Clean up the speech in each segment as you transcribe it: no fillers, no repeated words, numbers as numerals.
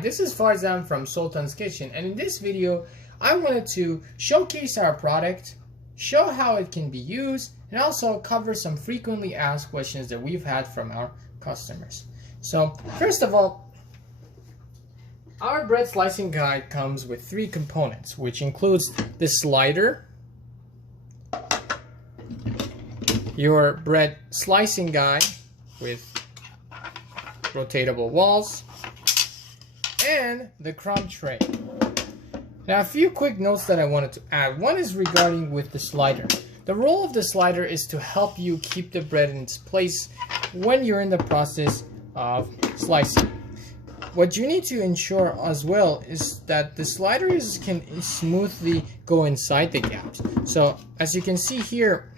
This is Farzan from Sultan's Kitchen, and in this video I wanted to showcase our product, show how it can be used, and also cover some frequently asked questions that we've had from our customers. So first of all, our bread slicing guide comes with 3 components, which includes the slider, your bread slicing guide with rotatable walls, and the crumb tray. Now, a few quick notes that I wanted to add. One is regarding with the slider. The role of the slider is to help you keep the bread in its place when you're in the process of slicing. What you need to ensure as well is that the slider can smoothly go inside the gaps. So as you can see here,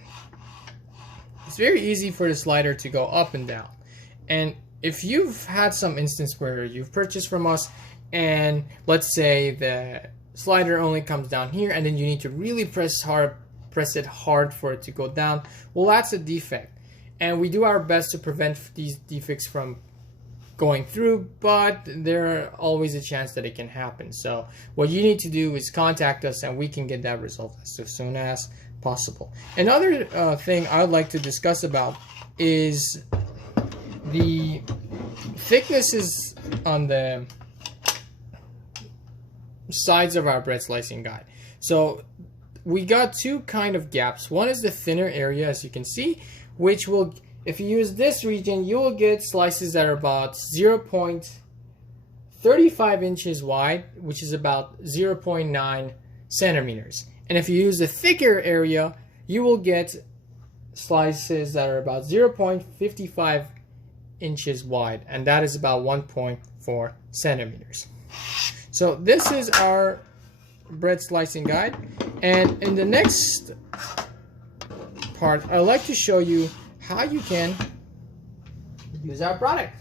it's very easy for the slider to go up and down. And if you've had some instance where you've purchased from us and let's say the slider only comes down here and then you need to really press it hard for it to go down, well, that's a defect. And we do our best to prevent these defects from going through, but there's always a chance that it can happen. So what you need to do is contact us and we can get that resolved as soon as possible. Another thing I would like to discuss about is the thicknesses on the sides of our bread slicing guide. So we got 2 kind of gaps. One is the thinner area, as you can see, which will, if you use this region, you will get slices that are about 0.35 inches wide, which is about 0.9 centimeters. And if you use the thicker area, you will get slices that are about 0.55 inches wide, and that is about 1.4 centimeters. So this is our bread slicing guide, and in the next part I'd like to show you how you can use our product.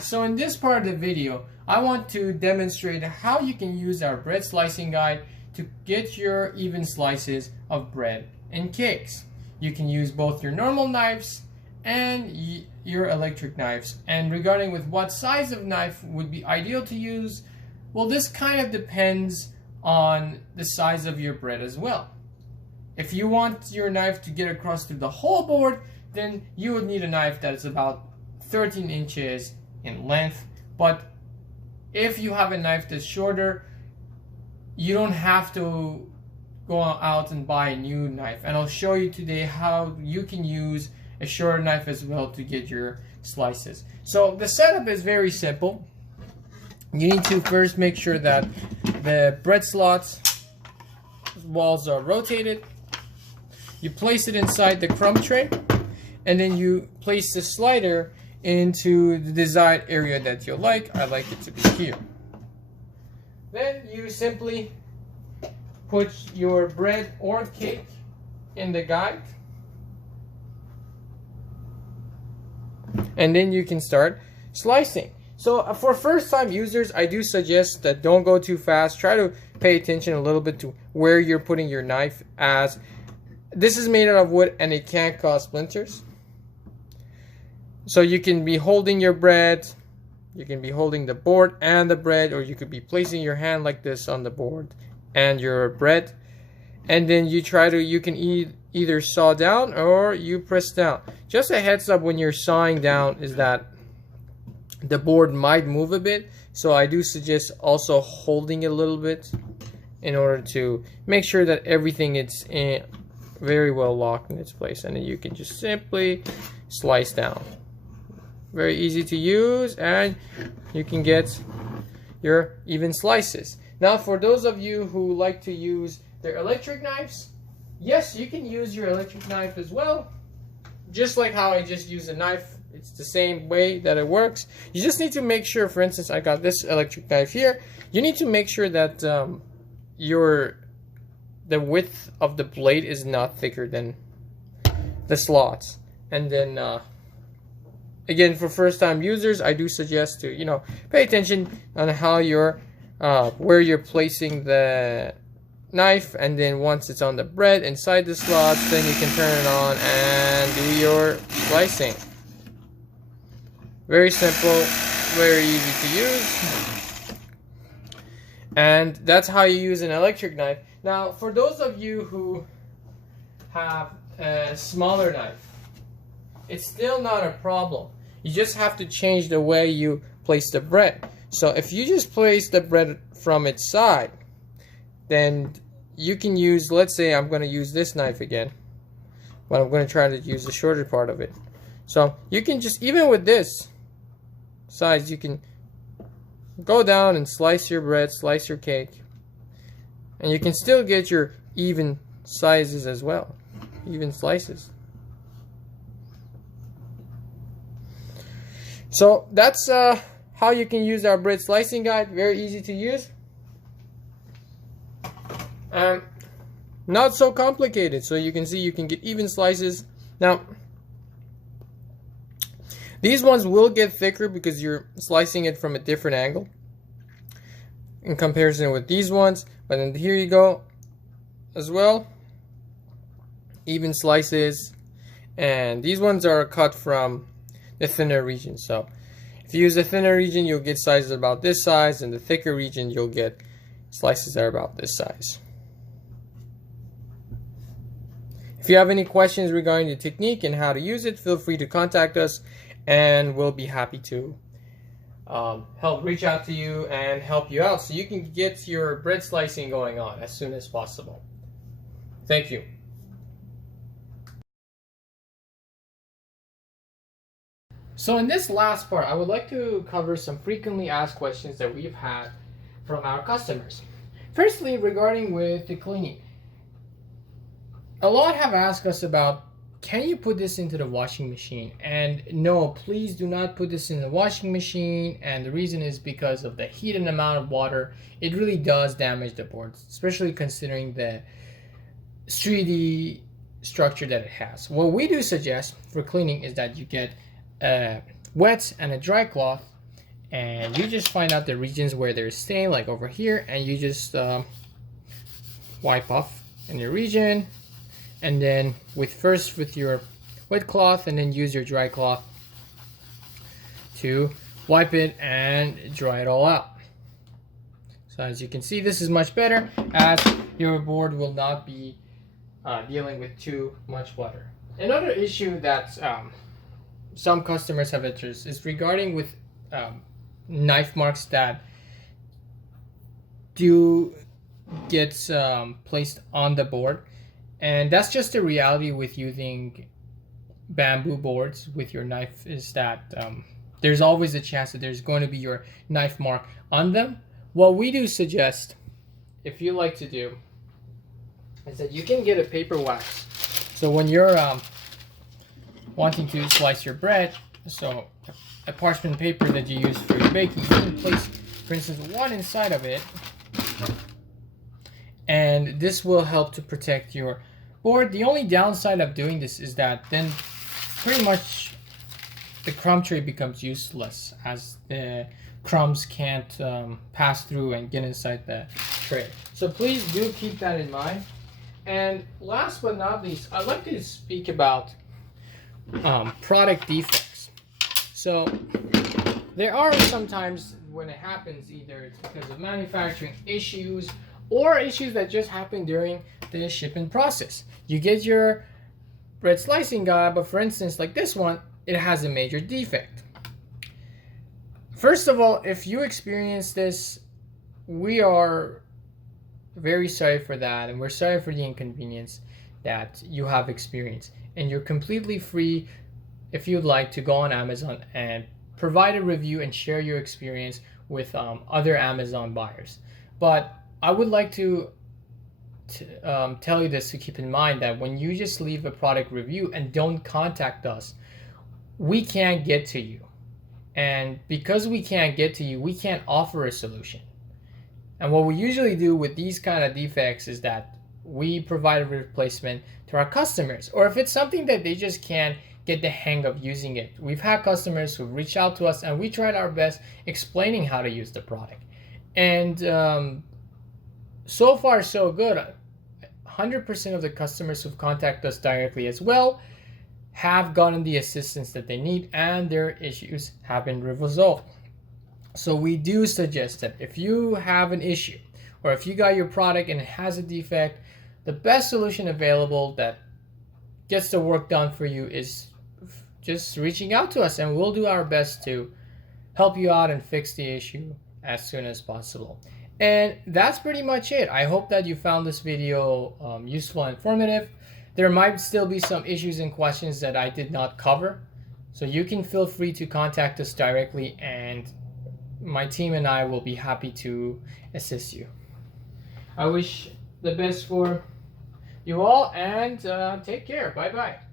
So in this part of the video I want to demonstrate how you can use our bread slicing guide to get your even slices of bread and cakes. You can use both your normal knives and your electric knives. And regarding with what size of knife would be ideal to use, well, this kind of depends on the size of your bread as well. If you want your knife to get across through the whole board, then you would need a knife that is about 13 inches in length. But if you have a knife that's shorter, you don't have to go out and buy a new knife, and I'll show you today how you can use a shorter knife as well to get your slices. So the setup is very simple. You need to first make sure that the bread slots walls are rotated. You place it inside the crumb tray, and then you place the slider into the desired area that you like. I like it to be here. Then you simply put your bread or cake in the guide, and then you can start slicing. So for first time users, I do suggest that don't go too fast. Try to pay attention a little bit to where you're putting your knife, as this is made out of wood and it can cause splinters. So you can be holding your bread, you can be holding the board and the bread, or you could be placing your hand like this on the board and your bread, and then you can either saw down or you press down. Just a heads up when you're sawing down is that the board might move a bit, so I do suggest also holding it a little bit in order to make sure that everything is very well locked in its place, and then you can just simply slice down. Very easy to use, and you can get your even slices. Now, for those of you who like to use their electric knives, yes, you can use your electric knife as well. Just like how I just used a knife, it's the same way that it works. You just need to make sure, for instance, I got this electric knife here. You need to make sure that the width of the blade is not thicker than the slots. And then again, for first time users, I do suggest to pay attention on how you're where you're placing the knife, and then once it's on the bread inside the slots, then you can turn it on and do your slicing. Very simple, very easy to use. And that's how you use an electric knife. Now, for those of you who have a smaller knife, it's still not a problem. You just have to change the way you place the bread. So if you just place the bread from its side, then you can use, let's say I'm going to use this knife again, but I'm going to try to use the shorter part of it. So you can just, even with this size, you can go down and slice your bread, slice your cake, and you can still get your even sizes as well, even slices. So that's how you can use our bread slicing guide. Very easy to use, and not so complicated. So you can see you can get even slices. Now, these ones will get thicker because you're slicing it from a different angle in comparison with these ones. But then here you go as well. Even slices. And these ones are cut from the thinner region. So if you use the thinner region, you'll get sizes about this size. And the thicker region, you'll get slices that are about this size. If you have any questions regarding the technique and how to use it, feel free to contact us, and we'll be happy to help reach out to you and help you out so you can get your bread slicing going on as soon as possible. Thank you. So in this last part, I would like to cover some frequently asked questions that we've had from our customers. Firstly, regarding with the cleaning. A lot have asked us about, can you put this into the washing machine? And no, please do not put this in the washing machine. And the reason is because of the heat and amount of water. It really does damage the boards, especially considering the 3D structure that it has. What we do suggest for cleaning is that you get a wet and a dry cloth, and you just find out the regions where there's stain, like over here, and you just wipe off in your region. And then first with your wet cloth, and then use your dry cloth to wipe it and dry it all out. So as you can see, this is much better, as your board will not be dealing with too much water. Another issue that some customers have addressed is regarding with knife marks that do get placed on the board. And that's just the reality with using bamboo boards with your knife, is that there's always a chance that there's going to be your knife mark on them. What we do suggest, if you like to do, is that you can get a paper wax. So when you're wanting to slice your bread, so a parchment paper that you use for your baking, you can place, for instance, one inside of it, and this will help to protect your board. The only downside of doing this is that then pretty much the crumb tray becomes useless, as the crumbs can't pass through and get inside the tray. So please do keep that in mind. And last but not least, I'd like to speak about product defects. So there are sometimes when it happens, either it's because of manufacturing issues or issues that just happen during the shipping process. You get your bread slicing guide, but for instance, like this one, it has a major defect. First of all, if you experience this, we are very sorry for that, and we're sorry for the inconvenience that you have experienced. And you're completely free, if you'd like, to go on Amazon and provide a review and share your experience with other Amazon buyers. But I would like to tell you this, to keep in mind that when you just leave a product review and don't contact us, we can't get to you. And because we can't get to you, we can't offer a solution. And what we usually do with these kind of defects is that we provide a replacement to our customers. Or if it's something that they just can't get the hang of using it, we've had customers who reach out to us and we tried our best explaining how to use the product. And so far so good. 100% of the customers who've contacted us directly as well have gotten the assistance that they need and their issues have been resolved. So we do suggest that if you have an issue or if you got your product and it has a defect, the best solution available that gets the work done for you is just reaching out to us, and we'll do our best to help you out and fix the issue as soon as possible. And that's pretty much it. I hope that you found this video useful and informative. There might still be some issues and questions that I did not cover, so you can feel free to contact us directly, and my team and I will be happy to assist you. I wish the best for you all, and take care. Bye bye.